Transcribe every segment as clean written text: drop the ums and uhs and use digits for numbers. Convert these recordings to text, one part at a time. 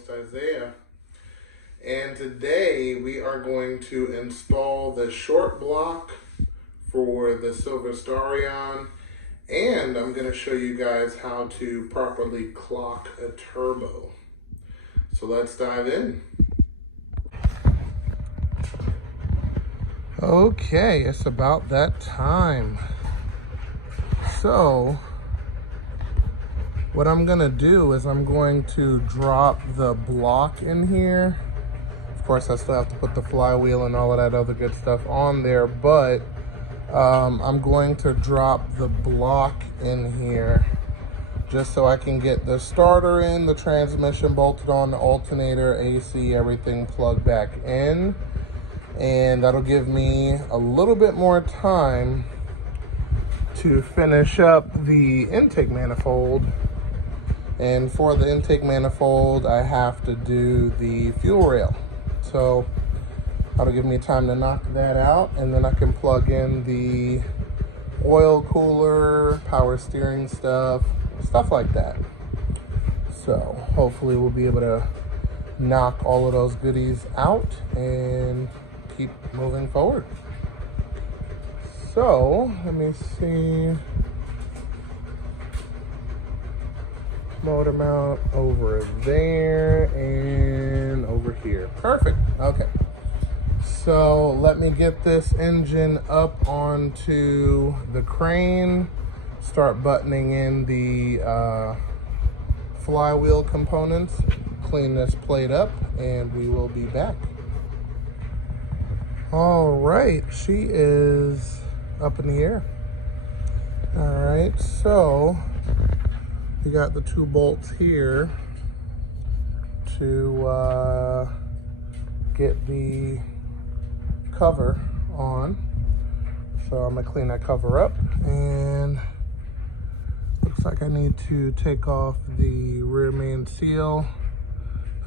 host Isaiah, and today we are going to install the short block for the silver Starion, and I'm going to show you guys how to properly clock a turbo. So let's dive in. Okay, it's about that time. So what I'm gonna do is I'm going to drop the block in here. Of course, I still have to put the flywheel and all of that other good stuff on there, but I'm going to drop the block in here just so I can get the starter in, the transmission bolted on, the alternator, AC, everything plugged back in. And that'll give me a little bit more time to finish up the intake manifold. And for the intake manifold, I have to do the fuel rail. So that'll give me time to knock that out, and then I can plug in the oil cooler, power steering stuff like that. So hopefully we'll be able to knock all of those goodies out and keep moving forward. So let me see. Motor mount over there and over here. Perfect. Okay. So let me get this engine up onto the crane, start buttoning in the flywheel components, clean this plate up, and we will be back. All right, she is up in the air. All right, so we got the 2 bolts here to get the cover on. So I'm gonna clean that cover up, and looks like I need to take off the rear main seal,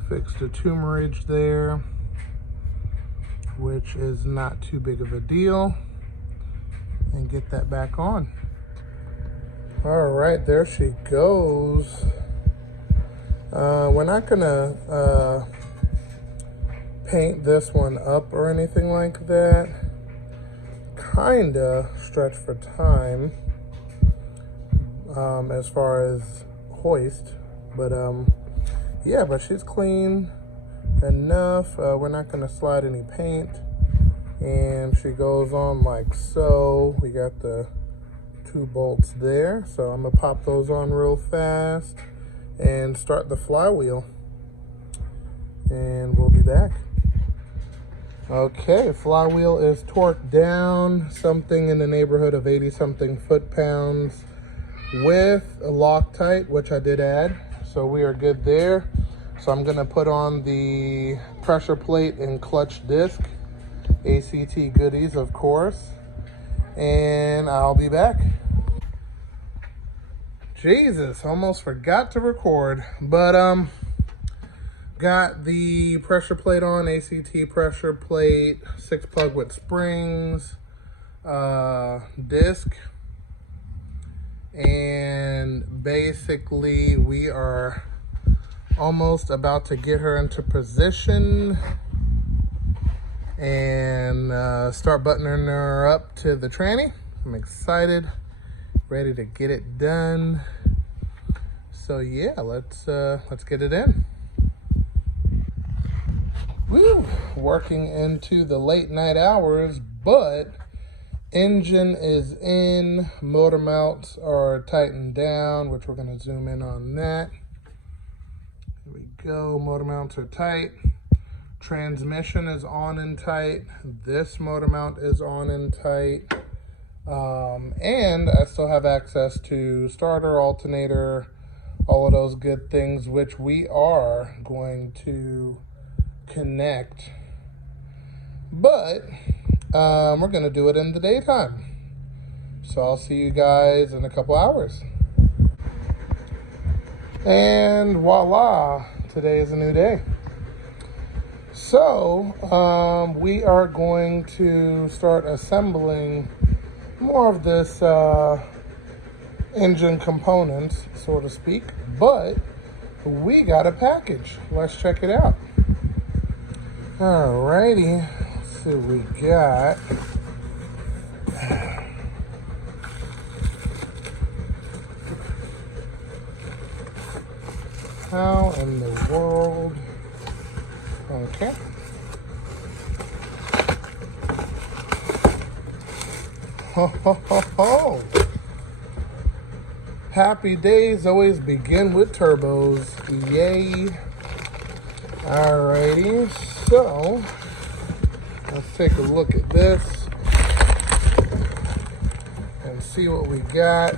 fix the tumorage there, which is not too big of a deal, and get that back on. All right, there she goes. We're not gonna paint this one up or anything like that. Kinda stretched for time as far as hoist, but yeah, but she's clean enough. We're not gonna slide any paint, and she goes on like so. We got the 2 bolts there, so I'm gonna pop those on real fast and start the flywheel, and we'll be back. Okay, flywheel is torqued down something in the neighborhood of 80 something foot-pounds with a Loctite, which I did add, so we are good there. So I'm gonna put on the pressure plate and clutch disc, ACT goodies of course, and I'll be back. Jesus, almost forgot to record, but got the pressure plate on, ACT pressure plate, 6 plug with springs, disc, and basically we are almost about to get her into position and start buttoning her up to the tranny. I'm excited, ready to get it done. So yeah, let's get it in. Woo! Working into the late night hours, but engine is in, motor mounts are tightened down, which we're gonna zoom in on that. Here we go, motor mounts are tight. Transmission is on and tight. This motor mount is on and tight. And I still have access to starter, alternator, all of those good things, which we are going to connect. But we're going to do it in the daytime. So I'll see you guys in a couple hours. And voila, today is a new day. So we are going to start assembling more of this engine components, so to speak, but we got a package. Let's check it out. Alrighty, let's see what we got. How in the world? Okay. Ho, ho, ho, ho. Happy days always begin with turbos. Yay. Alrighty, so let's take a look at this and see what we got.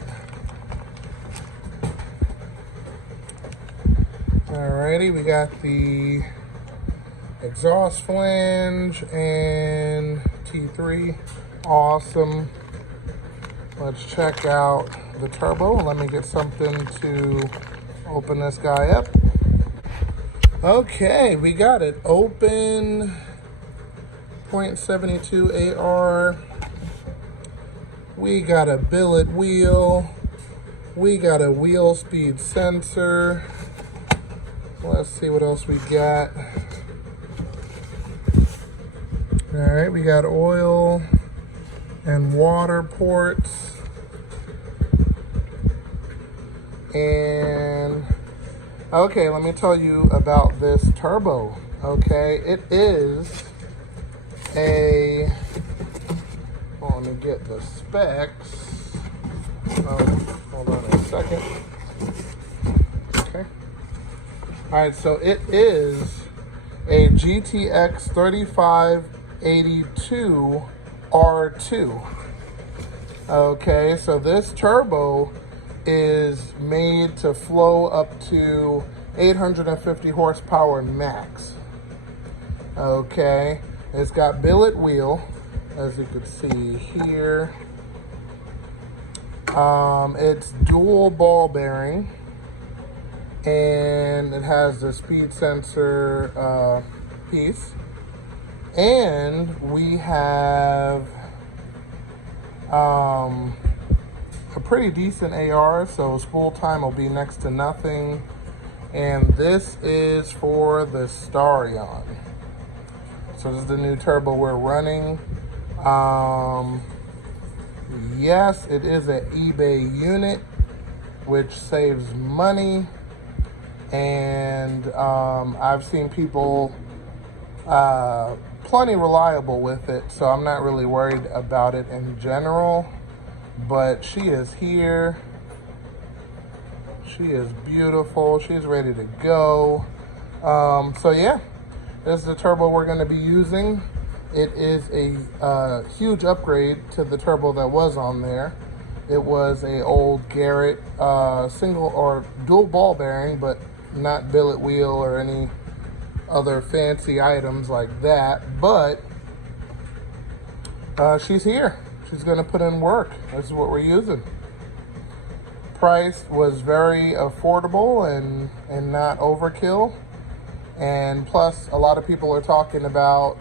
Alrighty, we got the exhaust flange and T3. Awesome. Let's check out the turbo. Let me get something to open this guy up. Okay, we got it open. 0.72 AR. We got a billet wheel. We got a wheel speed sensor. Let's see what else we got. All right, we got oil and water ports. And okay, let me tell you about this turbo. Okay, it is a, well, let me get the specs. Hold on a second. Okay. All right, so it is a GTX 3582 R2. Okay, so this turbo is made to flow up to 850 horsepower max. Okay, it's got billet wheel, as you can see here. It's dual ball bearing, and it has the speed sensor piece. And we have a pretty decent AR, so spool time will be next to nothing. And this is for the Starion. So this is the new turbo we're running. Yes, it is an eBay unit, which saves money. And I've seen people plenty reliable with it, so I'm not really worried about it in general. But she is here. She is beautiful. She's ready to go. So yeah, this is the turbo we're going to be using. It is a huge upgrade to the turbo that was on there. It was a old Garrett single or dual ball bearing, but not billet wheel or any other fancy items like that. But she's here. She's going to put in work. This is what we're using. Price was very affordable and not overkill. And plus, a lot of people are talking about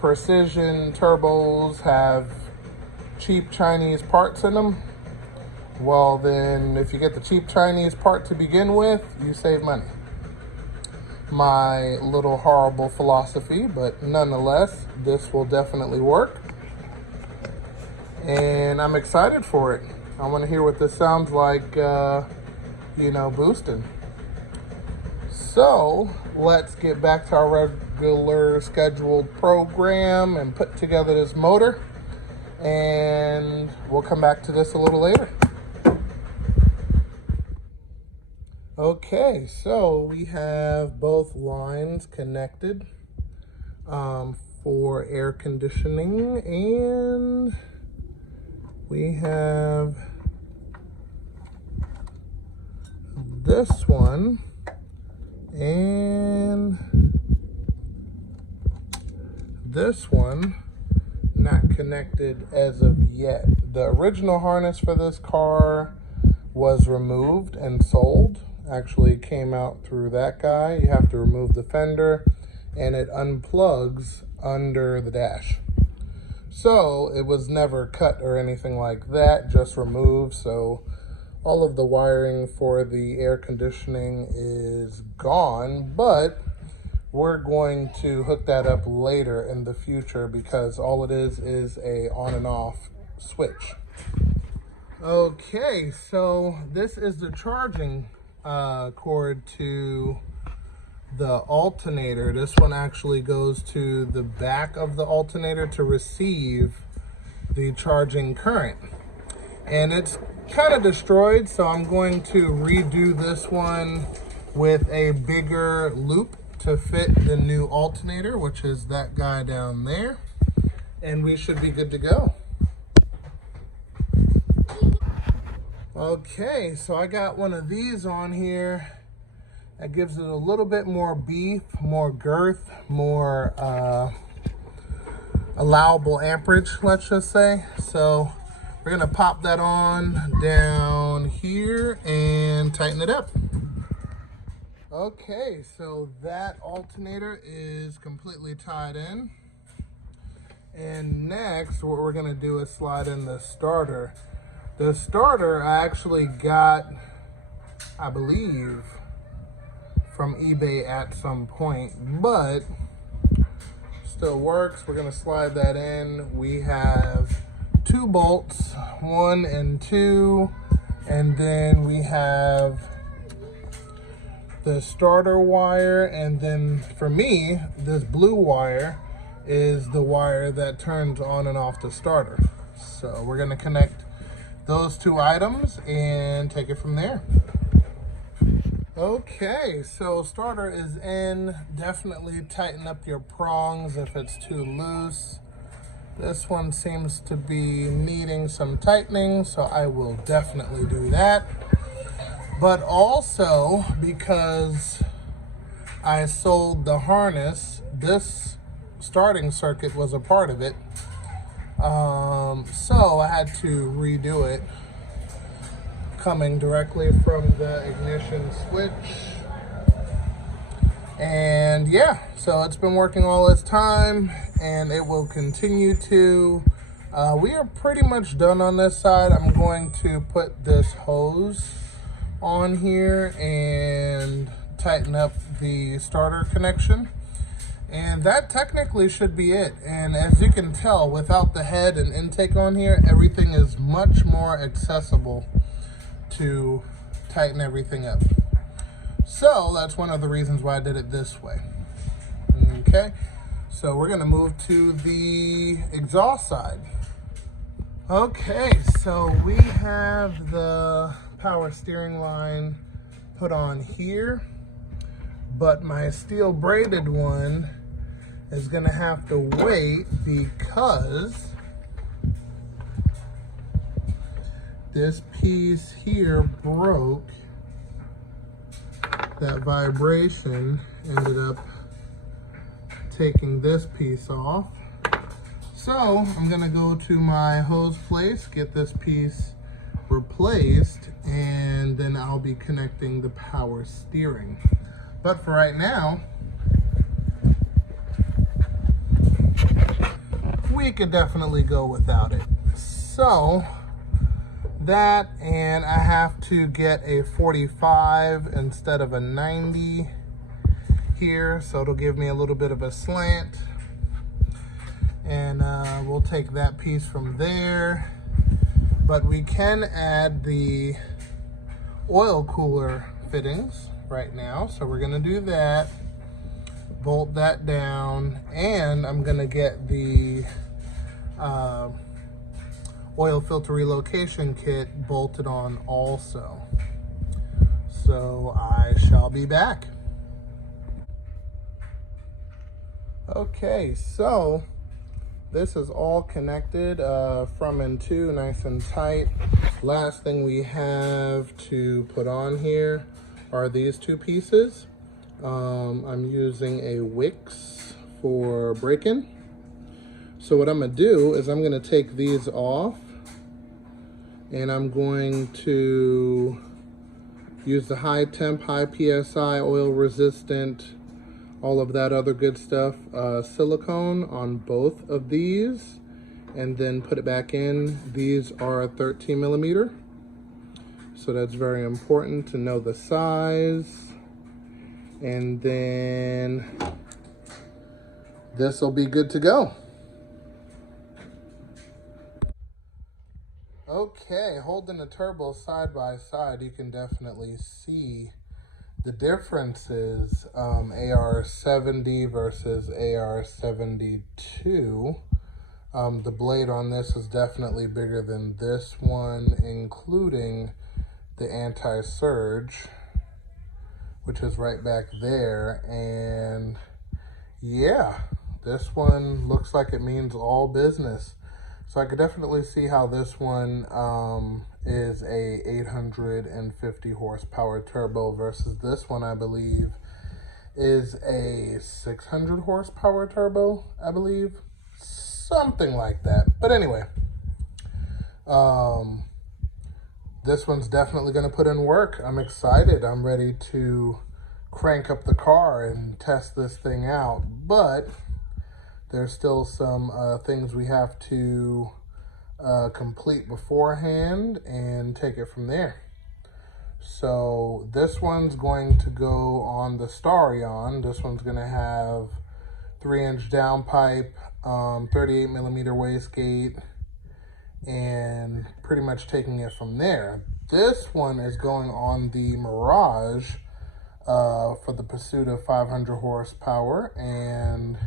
precision turbos have cheap Chinese parts in them. Well, then if you get the cheap Chinese part to begin with, you save money. My little horrible philosophy, but nonetheless, this will definitely work. And I'm excited for it. I want to hear what this sounds like, boosting. So let's get back to our regular scheduled program and put together this motor. And we'll come back to this a little later. Okay, so we have both lines connected for air conditioning, and we have this one and this one not connected as of yet. The original harness for this car was removed and sold. Actually came out through that guy. You have to remove the fender and it unplugs under the dash. So it was never cut or anything like that, just removed. So all of the wiring for the air conditioning is gone, but we're going to hook that up later in the future because all it is a on and off switch. Okay, so this is the charging cord to the alternator. This one actually goes to the back of the alternator to receive the charging current. And it's kind of destroyed, so I'm going to redo this one with a bigger loop to fit the new alternator, which is that guy down there. And we should be good to go. Okay, so I got one of these on here. That gives it a little bit more beef, more girth, more allowable amperage, let's just say. So we're gonna pop that on down here and tighten it up. Okay, so that alternator is completely tied in. And next, what we're gonna do is slide in the starter. The starter I actually got, I believe, from eBay at some point, but still works. We're gonna slide that in. We have 2 bolts, 1 and 2, and then we have the starter wire, and then for me, this blue wire is the wire that turns on and off the starter. So we're gonna connect those 2 items and take it from there. Okay, so starter is in. Definitely tighten up your prongs if it's too loose. This one seems to be needing some tightening, so I will definitely do that. But also, because I sold the harness, this starting circuit was a part of it. So I had to redo it, coming directly from the ignition switch. And yeah, so it's been working all this time and it will continue to. We are pretty much done on this side. I'm going to put this hose on here and tighten up the starter connection. And that technically should be it. And as you can tell, without the head and intake on here, everything is much more accessible to tighten everything up. So that's one of the reasons why I did it this way. Okay, so we're gonna move to the exhaust side. Okay, so we have the power steering line put on here, but my steel braided one is gonna have to wait because this piece here broke. That vibration ended up taking this piece off. So I'm gonna go to my hose place, get this piece replaced, and then I'll be connecting the power steering. But for right now, we could definitely go without it. So that, and I have to get a 45 instead of a 90 here, so it'll give me a little bit of a slant. And we'll take that piece from there. But we can add the oil cooler fittings right now, so we're gonna do that. Bolt that down, and I'm gonna get the oil filter relocation kit bolted on also. So I shall be back. Okay, so this is all connected from and to, nice and tight. Last thing we have to put on here are these 2 pieces. I'm using a Wix for break-in. So what I'm gonna do is I'm gonna take these off, and I'm going to use the high temp, high PSI, oil resistant, all of that other good stuff, silicone on both of these, and then put it back in. These are 13 millimeter. So that's very important to know the size. And then this will be good to go. Okay, holding the turbo side by side, you can definitely see the differences. AR70 versus AR72. The blade on this is definitely bigger than this one, including the anti-surge, which is right back there. And yeah, this one looks like it means all business. So I could definitely see how this one is a 850 horsepower turbo versus this one, I believe, is a 600 horsepower turbo, I believe. Something like that. But anyway, this one's definitely going to put in work. I'm excited. I'm ready to crank up the car and test this thing out. But there's still some things we have to complete beforehand and take it from there. So this one's going to go on the Starion. This one's going to have 3-inch downpipe, 38mm wastegate, and pretty much taking it from there. This one is going on the Mirage for the pursuit of 500 horsepower, and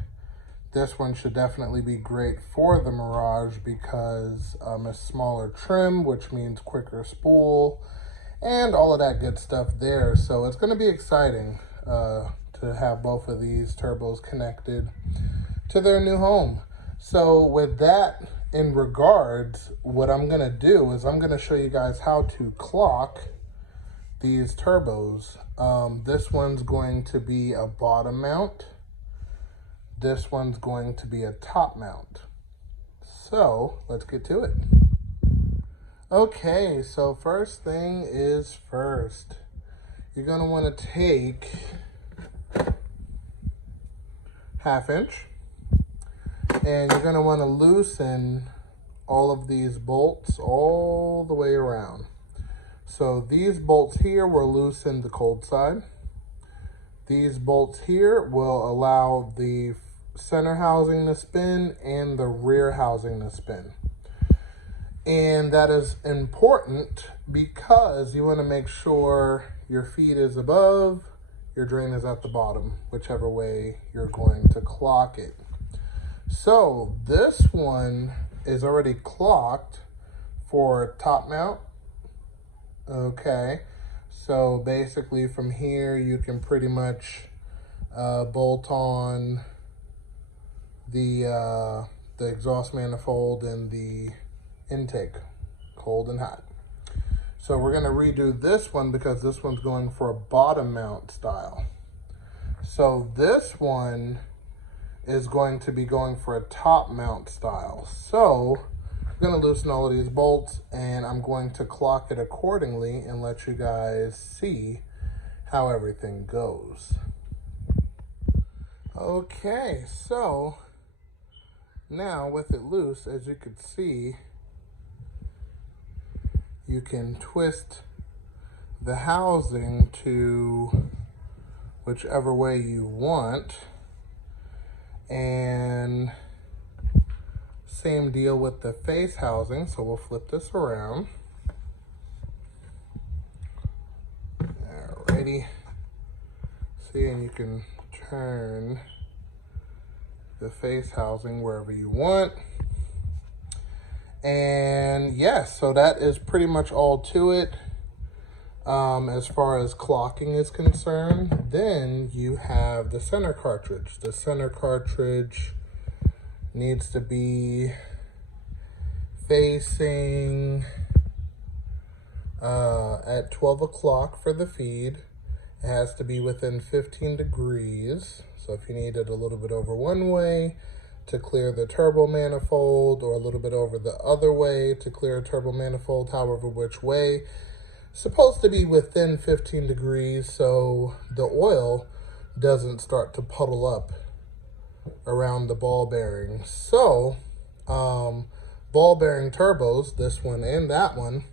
this one should definitely be great for the Mirage because it's smaller trim, which means quicker spool, and all of that good stuff there. So it's going to be exciting to have both of these turbos connected to their new home. So with that in regards, what I'm going to do is I'm going to show you guys how to clock these turbos. This one's going to be a bottom mount. This one's going to be a top mount. So let's get to it. Okay, so first thing is first. You're going to want to take 1/2 inch and you're going to want to loosen all of these bolts all the way around. So these bolts here will loosen the cold side. These bolts here will allow the center housing to spin and the rear housing to spin. And that is important because you want to make sure your feed is above, your drain is at the bottom, whichever way you're going to clock it. So this one is already clocked for top mount. Okay, so basically from here you can pretty much bolt on the exhaust manifold and the intake, cold and hot. So we're going to redo this one because this one's going for a bottom mount style. So this one is going to be going for a top mount style. So I'm going to loosen all of these bolts and I'm going to clock it accordingly and let you guys see how everything goes. Okay, so now with it loose, as you can see, you can twist the housing to whichever way you want. And same deal with the face housing. So we'll flip this around. Alrighty. See, and you can turn the face housing wherever you want. And yes, so that is pretty much all to it as far as clocking is concerned. Then you have the center cartridge. The center cartridge needs to be facing at 12 o'clock for the feed. It has to be within 15 degrees. So if you need it a little bit over one way to clear the turbo manifold, or a little bit over the other way to clear a turbo manifold, however which way, supposed to be within 15 degrees so the oil doesn't start to puddle up around the ball bearing. So ball bearing turbos, this one and that one,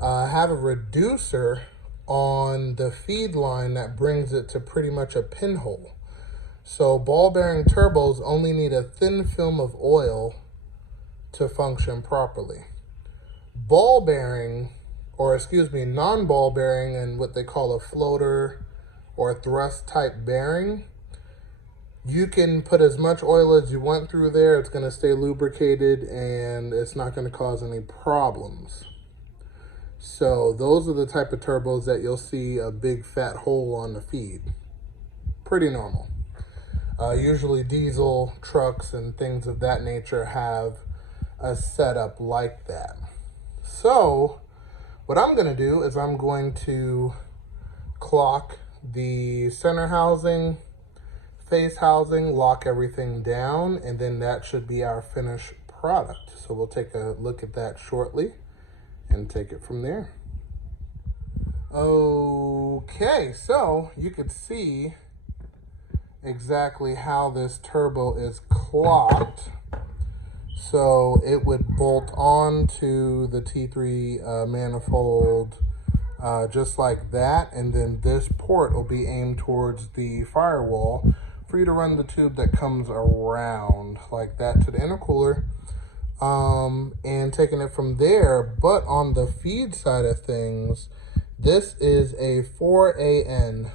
have a reducer on the feed line that brings it to pretty much a pinhole. So ball bearing turbos only need a thin film of oil to function properly. Ball bearing, or excuse me, non-ball bearing and what they call a floater or thrust type bearing, you can put as much oil as you want through there. It's going to stay lubricated and it's not going to cause any problems. So those are the type of turbos that you'll see a big fat hole on the feed. Pretty normal. Usually diesel trucks and things of that nature have a setup like that. So what I'm going to do is I'm going to clock the center housing, face housing, lock everything down, and then that should be our finished product. So we'll take a look at that shortly and take it from there. Okay, so you could see exactly how this turbo is clocked. So it would bolt on to the T3 manifold just like that, and then this port will be aimed towards the firewall for you to run the tube that comes around like that to the intercooler, and taking it from there. But on the feed side of things, this is a 4AN.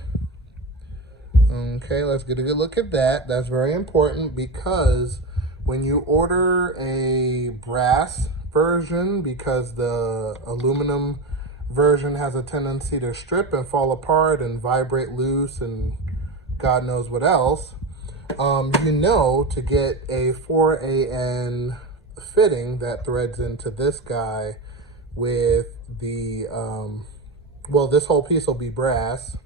Okay, let's get a good look at that. That's very important because when you order a brass version, because the aluminum version has a tendency to strip and fall apart and vibrate loose and God knows what else, you know, to get a 4AN fitting that threads into this guy with the, well, this whole piece will be brass,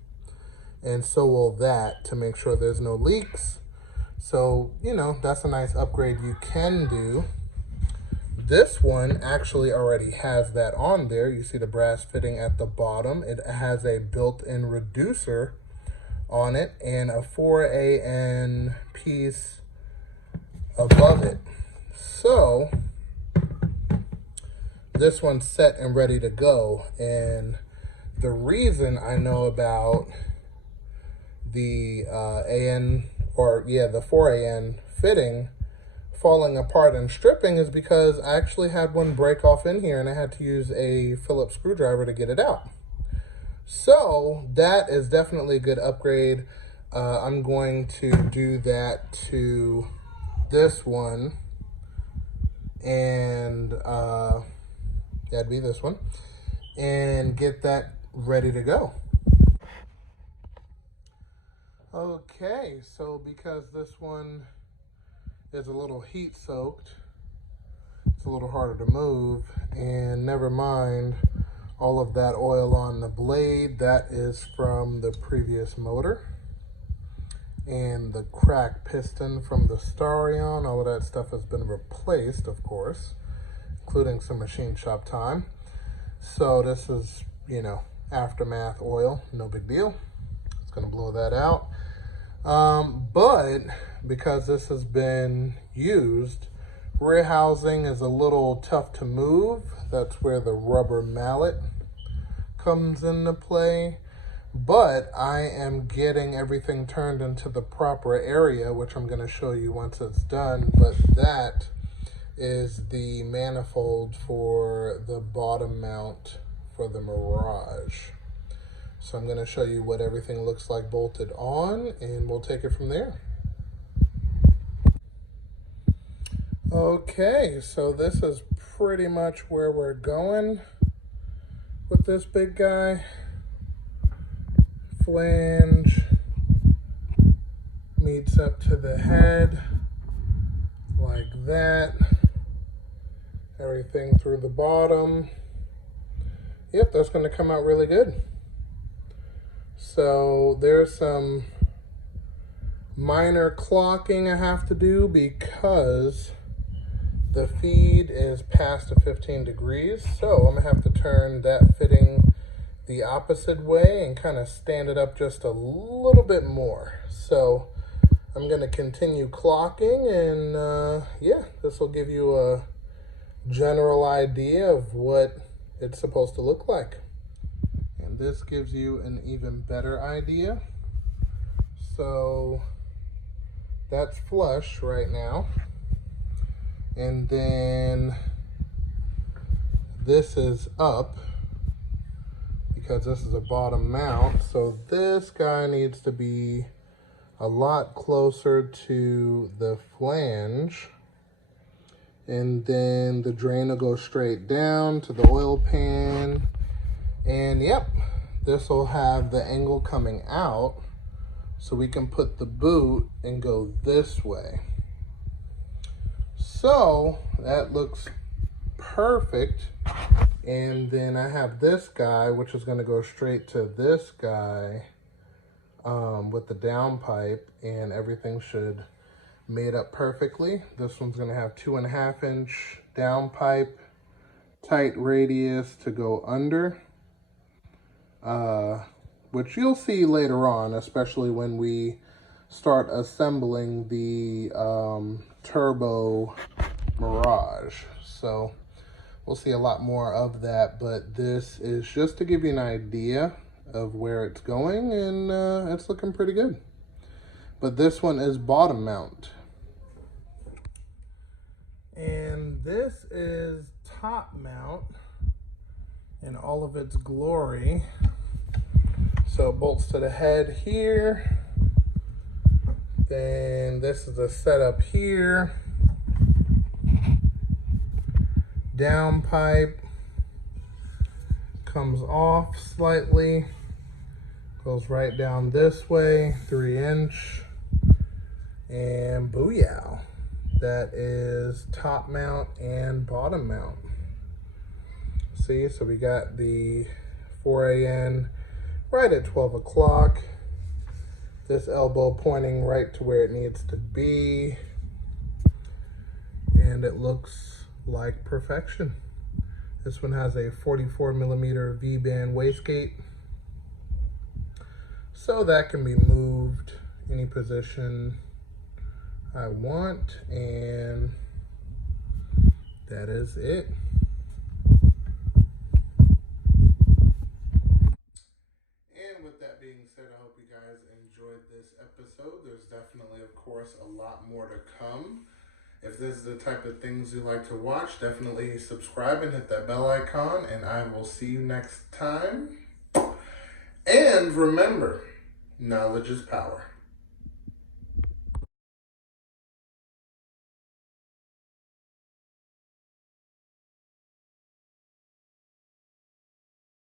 and so will that, to make sure there's no leaks. So, you know, that's a nice upgrade you can do. This one actually already has that on there. You see the brass fitting at the bottom. It has a built-in reducer on it and a 4AN piece above it. So this one's set and ready to go. And the reason I know about the the 4AN fitting falling apart and stripping is because I actually had one break off in here and I had to use a Phillips screwdriver to get it out. So that is definitely a good upgrade. I'm going to do that to this one, and that'd be this one, and get that ready to go. Okay, so because this one is a little heat soaked, it's a little harder to move, and never mind all of that oil on the blade. That is from the previous motor, and the cracked piston from the Starion. All of that stuff has been replaced, of course, including some machine shop time. So this is, you know, aftermath oil, no big deal. It's gonna blow that out. But because this has been used, rear housing is a little tough to move. That's where the rubber mallet comes into play. But I am getting everything turned into the proper area, which I'm going to show you once it's done. But that is the manifold for the bottom mount for the Mirage. So I'm going to show you what everything looks like bolted on, and we'll take it from there. Okay, so this is pretty much where we're going with this big guy. Flange meets up to the head like that. Everything through the bottom. Yep, that's going to come out really good. So there's some minor clocking I have to do because the feed is past the 15 degrees. So I'm gonna have to turn that fitting the opposite way and kind of stand it up just a little bit more. So I'm gonna continue clocking, and yeah, this will give you a general idea of what it's supposed to look like. And this gives you an even better idea. So that's flush right now. And then this is up because this is a bottom mount. So this guy needs to be a lot closer to the flange. And then the drain will go straight down to the oil pan. And yep, this will have the angle coming out so we can put the boot and go this way. So that looks perfect. And then I have this guy, which is going to go straight to this guy with the down pipe, and everything should mate up perfectly. This one's going to have 2.5 inch down pipe, tight radius to go under, which you'll see later on, especially when we start assembling the turbo Mirage. So we'll see a lot more of that, but this is just to give you an idea of where it's going, and it's looking pretty good. But this one is bottom mount. And this is top mount in all of its glory. So it bolts to the head here. Then this is the setup here. Down pipe comes off slightly, goes right down this way, 3 inch, and booyah. That is top mount and bottom mount. See, so we got the 4AN right at 12 o'clock. This elbow pointing right to where it needs to be. And it looks like perfection. This one has a 44mm V-band wastegate. So that can be moved any position I want, and that is it. And with that being said, I hope you guys enjoyed this episode. There's definitely, of course, a lot more to come. If this is the type of things you like to watch, definitely subscribe and hit that bell icon, and I will see you next time. And remember, knowledge is power.